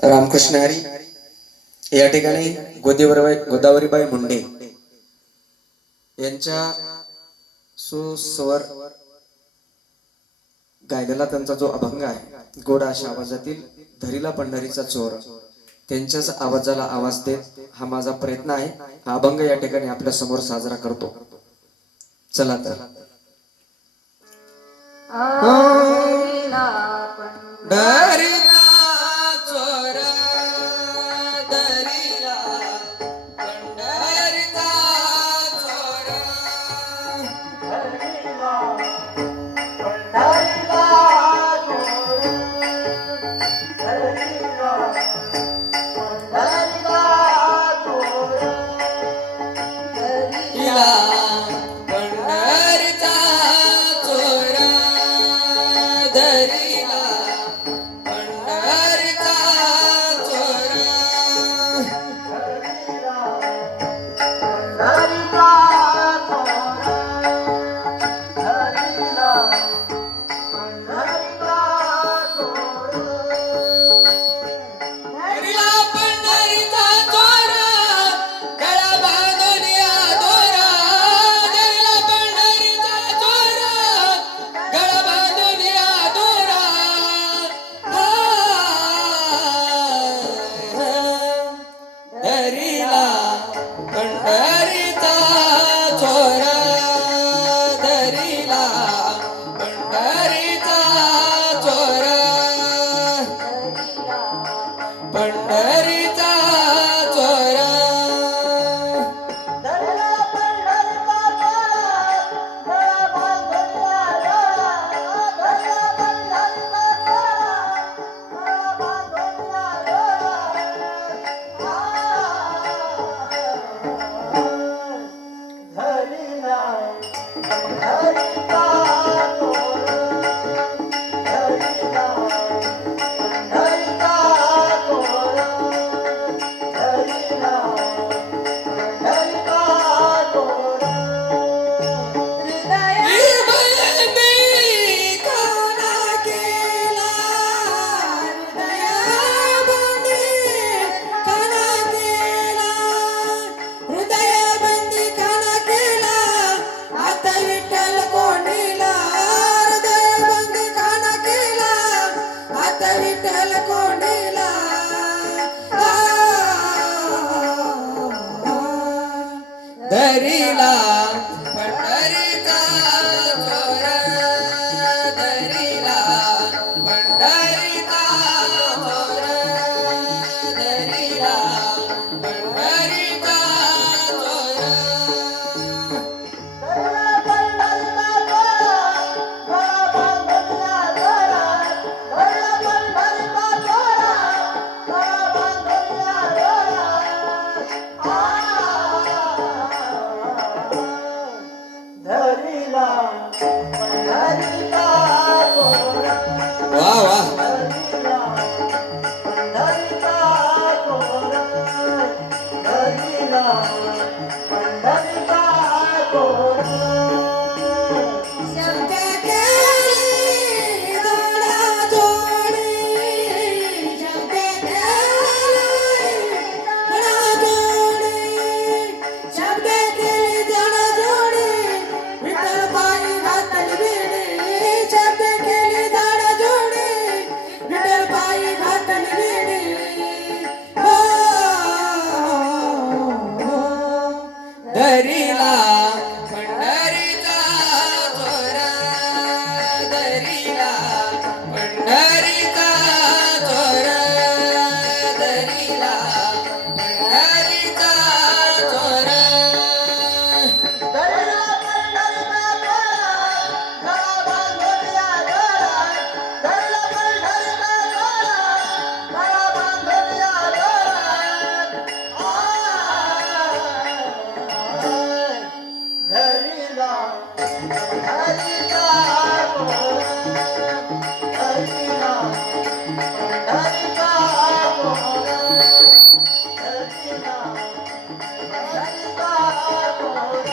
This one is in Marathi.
रामकृष्ण हरी. या ठिकाणी गोदावरीबाई मुंडे यांच्या सुस्वर गायलेला त्यांचा जो अभंग आहे, गोड अशा आवाजातील धरीला पंढरीचा चोर, त्यांच्याच आवाजाला आवाज देत हा माझा प्रयत्न आहे. हा अभंग या ठिकाणी आपल्या समोर साजरा करतो. चला तर. पंढरीला चोर, धरीला पंढरीचा चोर, धरीला पंढरीचा चोर, धरीला पंढरीचा चोर, धरीला पंढरीचा चोर, धरीला पंढरीचा चोर, धरीला पंढरीचा चोर, धरीला पंढरीचा चोर, गळा बांधून या दोरा, धरीला पंढरीचा चोर, गळा बांधून या दोरा, धरीला पंढरीचा चोर, धरीला पंढरीचा चोर, पंढरीचा चोर, धरीला पंढरीचा चोर, गळा बांधून या दोरा, धरीला पंढरीचा चोर, गळा बांधून या धरीला पंढरीचा चोर, धरीला पंढरीचा चोर, धरीला पंढरीचा चोर, धरीला पंढरीचा चोर, गळा बांधून या दोरा, धरीला पंढरीचा चोर, गळा बांधून या दोरा, धरीला पंढरीचा चोर, वाह वाह, धरीला पंढरीचा चोर, धरीला पंढरीचा चोर, शब्द केली जोडा जोडी, शब्द केली जोडा जोडी, शब्द केली जोडा जोडी, विठ्ठल पायी घातली बेडी, शब्द केली जोडा जोडी, विठ्ठल पायी घातली बेडी, हो, धरीला पंढरीचा चोर, धरीला पंढरीचा चोर, धरीला पंढरीचा चोर, धरीला पंढरीचा चोर, गळा बांधून या दोरा, धरीला पंढरीचा चोर, गळा बांधून या दोरा, धरीला पंढरीचा चोर, धरीला पंढरीचा चोर, धरीला पंढरीचा चोर.